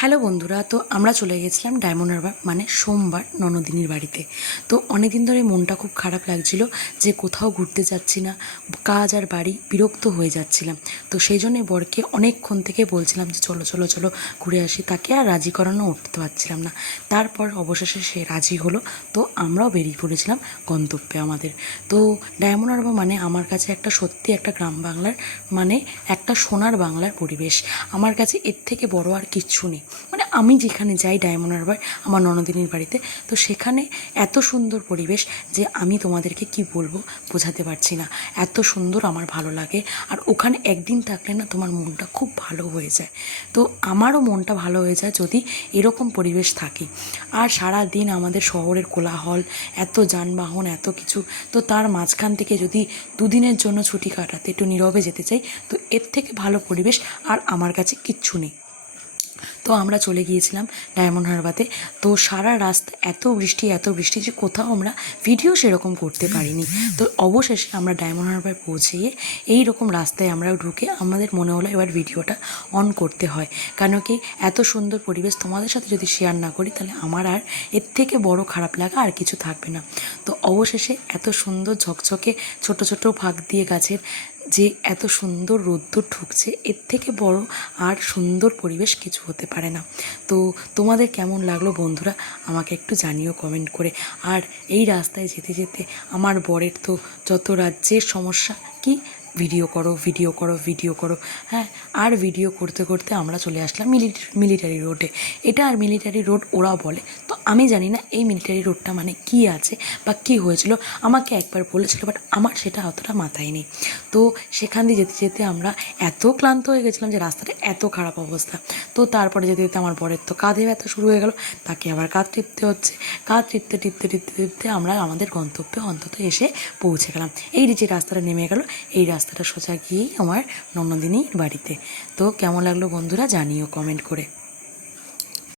Hello বন্ধুরা, তো আমরা চলে গেছিলাম ডায়মন্ড হারবার মানে সোমবার ননদিনীর বাড়িতে। তো অনেক দিন ধরে মনটা খুব খারাপ লাগছিল যে কোথাও ঘুরতে যাচ্ছি না, কাজ আর বাড়ি বিরক্ত হয়ে যাচ্ছিলাম। তো সেই জন্যই বরকে অনেকক্ষণ থেকে বলছিলাম যে চলো চলো চলো ঘুরে আসি, তাকে আর রাজি করানো উঠতে পারছিলাম না। তারপর অবশেষে সে রাজি হলো, তো আমরাও বেরিয়ে পড়েছিলাম গন্তব্যে আমাদের। তো ডায়মন্ড হারবার মানে আমার কাছে একটা সত্যি একটা গ্রাম বাংলার মানে একটা সোনার বাংলার পরিবেশ। আমার কাছে এর থেকে বড় আর কিচ্ছু নেই। মানে আমি যেখানে যাই ডায়মন্ড হারবার আমার ননদিনীর বাড়িতে, তো সেখানে এত সুন্দর পরিবেশ যে আমি তোমাদেরকে কি বলবো বোঝাতে পারছি না। এত সুন্দর আমার ভালো লাগে, আর ওখানে একদিন থাকলে না তোমার মনটা খুব ভালো হয়ে যায়। তো আমারও মনটা ভালো হয়ে যায় যদি এরকম পরিবেশ থাকে। আর সারা দিন আমাদের শহরের কোলাহল, এত যানবাহন, এত কিছু, তো তার মাঝখান থেকে যদি দুদিনের জন্য ছুটি কাটাতে একটু নীরবে যেতে চাই, তো এর থেকে ভালো পরিবেশ আর আমার কাছে কিচ্ছু নেই। তো আমরা চলে গিয়েছিলাম ডায়মন্ড হারবারে। তো সারা রাস্তা এত বৃষ্টি যে কোথাও আমরা ভিডিও সেরকম করতে পারিনি। তো অবশেষে আমরা ডায়মন্ড হারবার পৌঁছিয়ে এই রকম রাস্তায় আমরা ঢুকে আমাদের মনে হলো এবার ভিডিওটা অন করতে হয়, কেন কি এত সুন্দর পরিবেশ তোমাদের সাথে যদি শেয়ার না করি তাহলে আমার আর এর থেকে বড় খারাপ লাগা আর কিছু থাকবে না। তো অবশেষে এত সুন্দর ঝকঝকে ছোট ছোট ফাঁক দিয়ে গাছের যে এত সুন্দর রোদ্দুর ঢুকছে, এর থেকে বড় আর সুন্দর পরিবেশ কিছু হতে পারে না। তো তোমাদের কেমন লাগলো বন্ধুরা আমাকে একটু জানিও কমেন্ট করে। আর এই রাস্তায় যেতে যেতে আমার বরের তো যত রাজ্যের সমস্যা, কি ভিডিও করো ভিডিও করো ভিডিও করো, হ্যাঁ। আর ভিডিও করতে করতে আমরা চলে আসলাম মিলিটারি রোডে। এটা আর মিলিটারি রোড ওরা বলে, তো আমি জানি না এই মিলিটারি রোডটা মানে কি আছে বা কী হয়েছিল। আমাকে একবার বলেছিল, বাট আমার সেটা অতটা মাথায় নেই। তো সেখান দিয়ে যেতে যেতে আমরা এত ক্লান্ত হয়ে গেছিলাম যে রাস্তাটা এত খারাপ অবস্থা। তো তারপরে যেতে যেতে আমার বরের তো কাঁধে ব্যথা শুরু হয়ে গেল, তাকে আবার কাঁধ টিপতে হচ্ছে। কাঁধ টিপতে টিপতে টিপতে টিপতে আমরা আমাদের গন্তব্যে অন্তত এসে পৌঁছে গেলাম। এই যে রাস্তাটা নেমে গেল, এই রাস্তাটা সোজা গিয়েই আমার ননদিনীর বাড়িতে। তো কেমন লাগলো বন্ধুরা জানিও কমেন্ট করে।